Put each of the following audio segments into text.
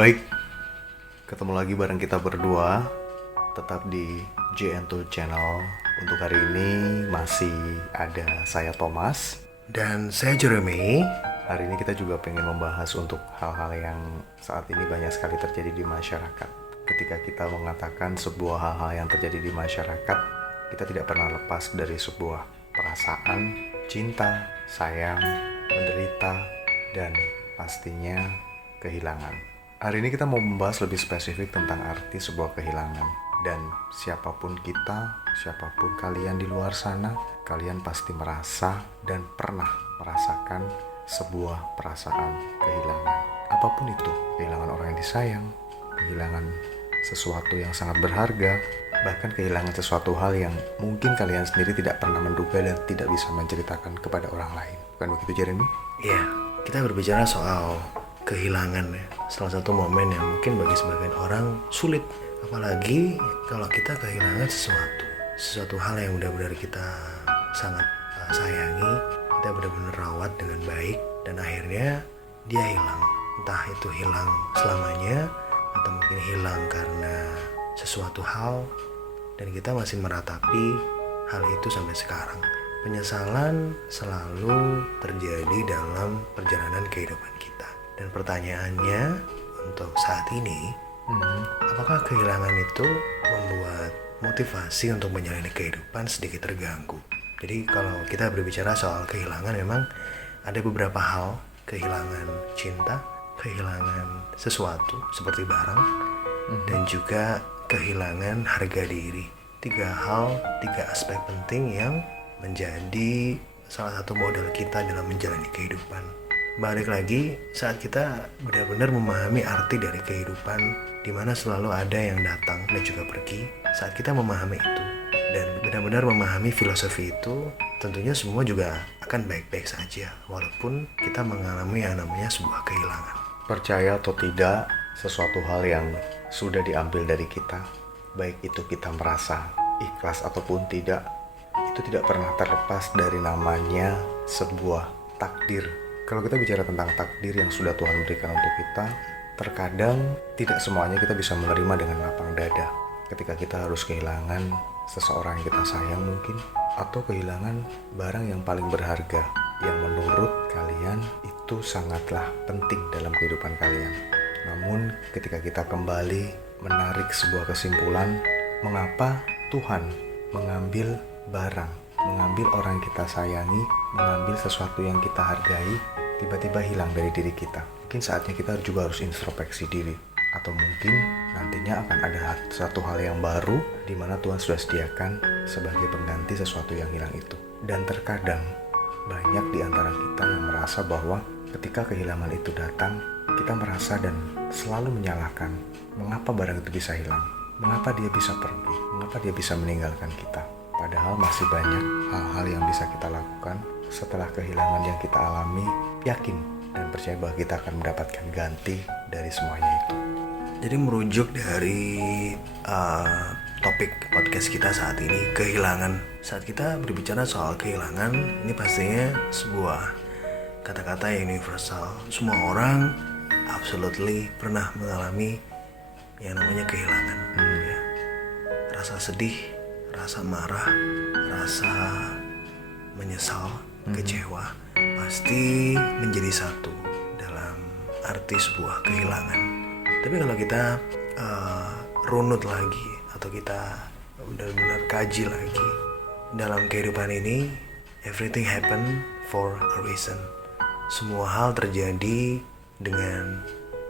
Baik, ketemu lagi bareng kita berdua, tetap di J&2 Channel. Untuk hari ini masih ada saya Thomas. Dan saya Jeremy. Hari ini kita juga pengen membahas untuk hal-hal yang saat ini banyak sekali terjadi di masyarakat. Ketika kita mengatakan sebuah hal-hal yang terjadi di masyarakat, kita tidak pernah lepas dari sebuah perasaan, cinta, sayang, menderita, dan pastinya kehilangan. Hari ini kita mau membahas lebih spesifik tentang arti sebuah kehilangan. Dan siapapun kita, siapapun kalian di luar sana, kalian pasti merasa dan pernah merasakan sebuah perasaan kehilangan. Apapun itu, kehilangan orang yang disayang, kehilangan sesuatu yang sangat berharga, bahkan kehilangan sesuatu hal yang mungkin kalian sendiri tidak pernah menduga dan tidak bisa menceritakan kepada orang lain. Bukan begitu, Jeremy? Ya, kita berbicara soal kehilangan ya. Salah satu momen yang mungkin bagi sebagian orang sulit. Apalagi kalau kita kehilangan sesuatu hal yang benar-benar kita sangat sayangi, kita benar-benar rawat dengan baik, dan akhirnya dia hilang. Entah itu hilang selamanya atau mungkin hilang karena sesuatu hal, dan kita masih meratapi hal itu sampai sekarang. Penyesalan selalu terjadi dalam perjalanan kehidupan kita. Dan pertanyaannya untuk saat ini, apakah kehilangan itu membuat motivasi untuk menjalani kehidupan sedikit terganggu? Jadi kalau kita berbicara soal kehilangan, memang ada beberapa hal. Kehilangan cinta, kehilangan sesuatu seperti barang, dan juga kehilangan harga diri. Tiga aspek penting yang menjadi salah satu modal kita dalam menjalani kehidupan. Balik lagi, saat kita benar-benar memahami arti dari kehidupan, di mana selalu ada yang datang dan juga pergi. Saat kita memahami itu dan benar-benar memahami filosofi itu, tentunya semua juga akan baik-baik saja, walaupun kita mengalami yang namanya sebuah kehilangan. Percaya atau tidak, sesuatu hal yang sudah diambil dari kita, baik itu kita merasa ikhlas ataupun tidak, itu tidak pernah terlepas dari namanya sebuah takdir. Kalau kita bicara tentang takdir yang sudah Tuhan berikan untuk kita, terkadang tidak semuanya kita bisa menerima dengan lapang dada. Ketika kita harus kehilangan seseorang yang kita sayang mungkin, atau kehilangan barang yang paling berharga, yang menurut kalian itu sangatlah penting dalam kehidupan kalian. Namun ketika kita kembali menarik sebuah kesimpulan, mengapa Tuhan mengambil barang, mengambil orang yang kita sayangi, mengambil sesuatu yang kita hargai, tiba-tiba hilang dari diri kita. Mungkin saatnya kita juga harus introspeksi diri, atau mungkin nantinya akan ada satu hal yang baru di mana Tuhan sudah sediakan sebagai pengganti sesuatu yang hilang itu. Dan terkadang banyak di antara kita yang merasa bahwa ketika kehilangan itu datang, kita merasa dan selalu menyalahkan mengapa barang itu bisa hilang, mengapa dia bisa pergi, mengapa dia bisa meninggalkan kita. Padahal masih banyak hal-hal yang bisa kita lakukan setelah kehilangan yang kita alami. Yakin dan percaya bahwa kita akan mendapatkan ganti dari semuanya itu. Jadi merujuk dari topik podcast kita saat ini, kehilangan. Saat kita berbicara soal kehilangan, ini pastinya sebuah kata-kata yang universal. Semua orang absolutely pernah mengalami yang namanya kehilangan. Ya. Rasa sedih, rasa marah, rasa menyesal, kecewa, pasti menjadi satu dalam arti sebuah kehilangan. Tapi kalau kita runut lagi, atau kita benar-benar kaji lagi, dalam kehidupan ini, everything happen for a reason. Semua hal terjadi dengan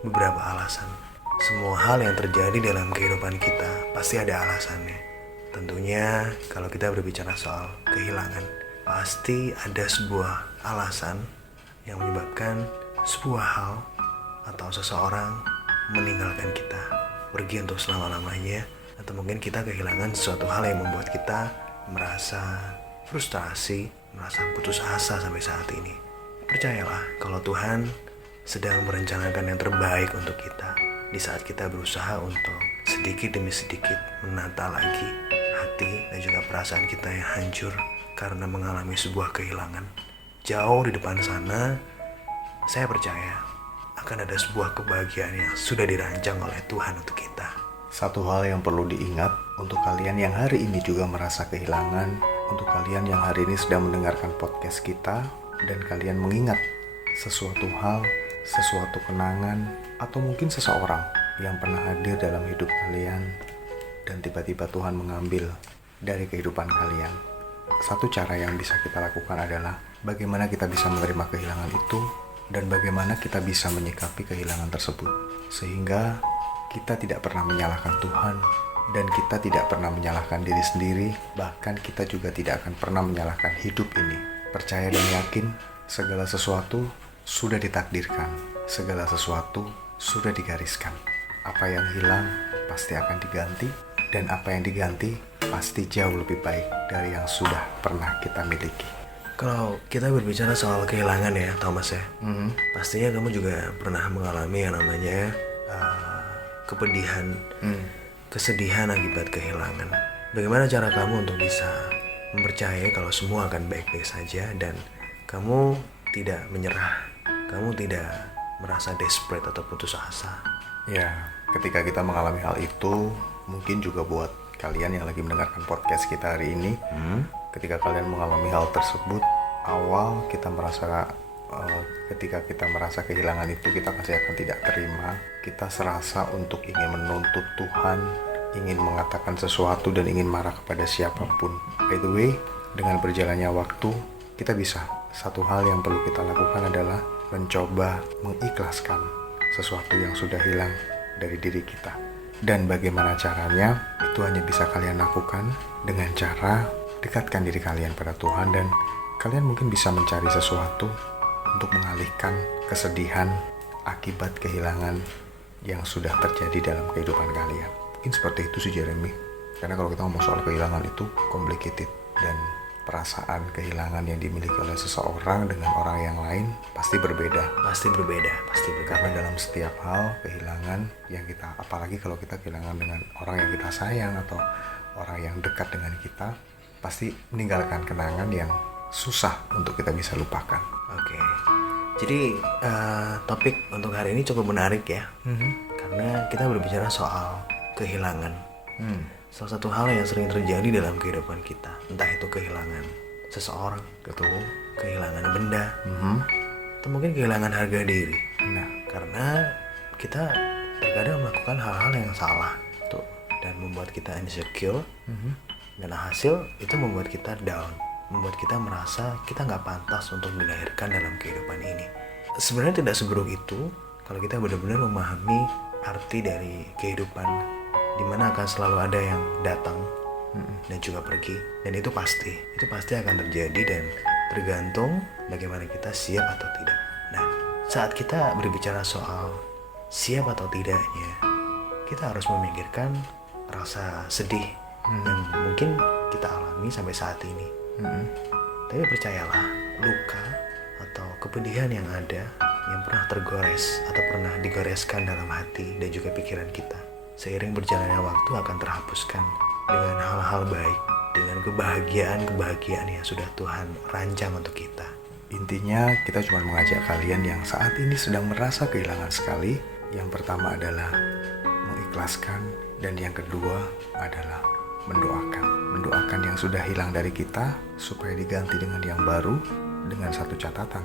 beberapa alasan. Semua hal yang terjadi dalam kehidupan kita pasti ada alasannya. Tentunya kalau kita berbicara soal kehilangan, pasti ada sebuah alasan yang menyebabkan sebuah hal atau seseorang meninggalkan kita, pergi untuk selama-lamanya, atau mungkin kita kehilangan sesuatu hal yang membuat kita merasa frustasi, merasa putus asa sampai saat ini. Percayalah kalau Tuhan sedang merencanakan yang terbaik untuk kita di saat kita berusaha untuk sedikit demi sedikit menata lagi hati dan juga perasaan kita yang hancur karena mengalami sebuah kehilangan. Jauh di depan sana, saya percaya akan ada sebuah kebahagiaan yang sudah dirancang oleh Tuhan untuk kita. Satu hal yang perlu diingat untuk kalian yang hari ini juga merasa kehilangan, untuk kalian yang hari ini sedang mendengarkan podcast kita, dan kalian mengingat sesuatu hal, sesuatu kenangan, atau mungkin seseorang yang pernah hadir dalam hidup kalian, dan tiba-tiba Tuhan mengambil dari kehidupan kalian. Satu cara yang bisa kita lakukan adalah bagaimana kita bisa menerima kehilangan itu, dan bagaimana kita bisa menyikapi kehilangan tersebut, sehingga kita tidak pernah menyalahkan Tuhan, dan kita tidak pernah menyalahkan diri sendiri, bahkan kita juga tidak akan pernah menyalahkan hidup ini. Percaya dan yakin, segala sesuatu sudah ditakdirkan, segala sesuatu sudah digariskan. Apa yang hilang pasti akan diganti, dan apa yang diganti pasti jauh lebih baik dari yang sudah pernah kita miliki. Kalau kita berbicara soal kehilangan ya Thomas ya, pastinya kamu juga pernah mengalami yang namanya kepedihan, kesedihan akibat kehilangan. Bagaimana cara kamu untuk bisa mempercayai kalau semua akan baik-baik saja dan kamu tidak menyerah, kamu tidak merasa desperate atau putus asa? Ya, ketika kita mengalami hal itu, mungkin juga buat kalian yang lagi mendengarkan podcast kita hari ini, ketika kalian mengalami hal tersebut, awal kita merasa ketika kita merasa kehilangan itu, kita pasti akan tidak terima. Kita serasa untuk ingin menuntut Tuhan, ingin mengatakan sesuatu dan ingin marah kepada siapapun. By the way, dengan berjalannya waktu, kita bisa. Satu hal yang perlu kita lakukan adalah mencoba mengikhlaskan sesuatu yang sudah hilang dari diri kita. Dan bagaimana caranya? Itu hanya bisa kalian lakukan dengan cara dekatkan diri kalian pada Tuhan, dan kalian mungkin bisa mencari sesuatu untuk mengalihkan kesedihan akibat kehilangan yang sudah terjadi dalam kehidupan kalian. Mungkin seperti itu sih Jeremy. Karena kalau kita ngomong soal kehilangan itu complicated, dan perasaan kehilangan yang dimiliki oleh seseorang dengan orang yang lain pasti berbeda. Pasti berbeda. Karena dalam setiap hal kehilangan yang kita, apalagi kalau kita kehilangan dengan orang yang kita sayang atau orang yang dekat dengan kita, pasti meninggalkan kenangan yang susah untuk kita bisa lupakan. Oke. Jadi topik untuk hari ini cukup menarik ya. Karena kita berbicara soal kehilangan. Salah satu hal yang sering terjadi dalam kehidupan kita, entah itu kehilangan seseorang, kehilangan benda, atau mungkin kehilangan harga diri. Nah, karena kita terkadang melakukan hal-hal yang salah dan membuat kita insecure, dan hasil itu membuat kita down, membuat kita merasa kita nggak pantas untuk dilahirkan dalam kehidupan ini. Sebenarnya tidak seburuk itu kalau kita benar-benar memahami arti dari kehidupan, dimana akan selalu ada yang datang dan juga pergi, dan itu pasti akan terjadi dan tergantung bagaimana kita siap atau tidak. Nah, saat kita berbicara soal siap atau tidaknya, kita harus memikirkan rasa sedih yang mungkin kita alami sampai saat ini. Tapi percayalah, luka atau kepedihan yang ada, yang pernah tergores atau pernah digoreskan dalam hati dan juga pikiran kita, seiring berjalannya waktu akan terhapuskan dengan hal-hal baik, dengan kebahagiaan yang sudah Tuhan rancang untuk kita. Intinya kita cuma mengajak kalian yang saat ini sedang merasa kehilangan sekali. Yang pertama adalah mengikhlaskan, dan yang kedua adalah mendoakan yang sudah hilang dari kita supaya diganti dengan yang baru, dengan satu catatan.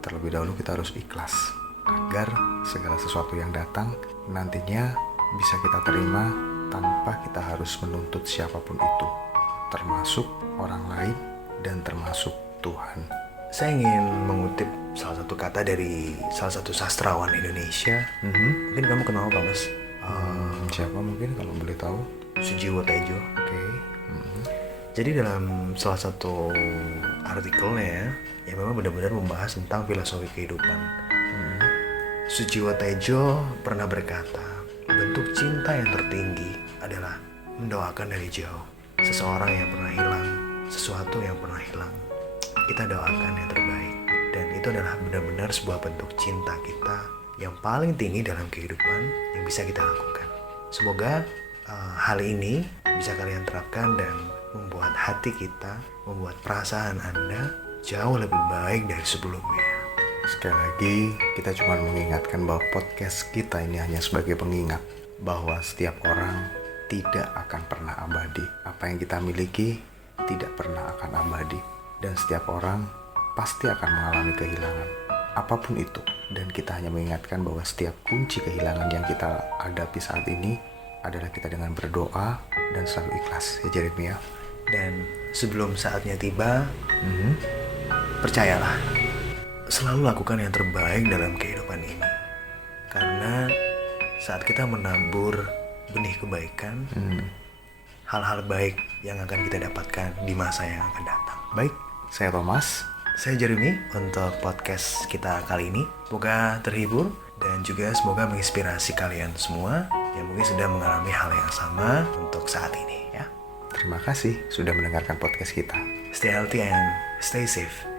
Terlebih dahulu kita harus ikhlas agar segala sesuatu yang datang nantinya bisa kita terima tanpa kita harus menuntut siapapun itu, termasuk orang lain dan termasuk Tuhan. Saya ingin mengutip salah satu kata dari salah satu sastrawan Indonesia. Mungkin kamu kenal Pak Mas? Siapa mungkin kalau boleh tahu? Sujiwo Tejo. Oke. Jadi dalam salah satu artikelnya ya memang benar-benar membahas tentang filosofi kehidupan. Sujiwo Tejo pernah berkata, bentuk cinta yang tertinggi adalah mendoakan dari jauh. Seseorang yang pernah hilang, sesuatu yang pernah hilang, kita doakan yang terbaik. Dan itu adalah benar-benar sebuah bentuk cinta kita yang paling tinggi dalam kehidupan yang bisa kita lakukan. Semoga hal ini bisa kalian terapkan dan membuat hati kita, membuat perasaan Anda jauh lebih baik dari sebelumnya. Sekali lagi, kita cuma mengingatkan bahwa podcast kita ini hanya sebagai pengingat bahwa setiap orang tidak akan pernah abadi. Apa yang kita miliki tidak pernah akan abadi. Dan setiap orang pasti akan mengalami kehilangan. Apapun itu. Dan kita hanya mengingatkan bahwa setiap kunci kehilangan yang kita hadapi saat ini adalah kita dengan berdoa dan selalu ikhlas. Ya Jeremy ya. Dan sebelum saatnya tiba, percayalah, selalu lakukan yang terbaik dalam kehidupan ini. Karena saat kita menabur benih kebaikan, hal-hal baik yang akan kita dapatkan di masa yang akan datang. Baik, saya Thomas. Saya Jeremy untuk podcast kita kali ini. Semoga terhibur dan juga semoga menginspirasi kalian semua yang mungkin sedang mengalami hal yang sama untuk saat ini ya. Terima kasih sudah mendengarkan podcast kita. Stay healthy and stay safe.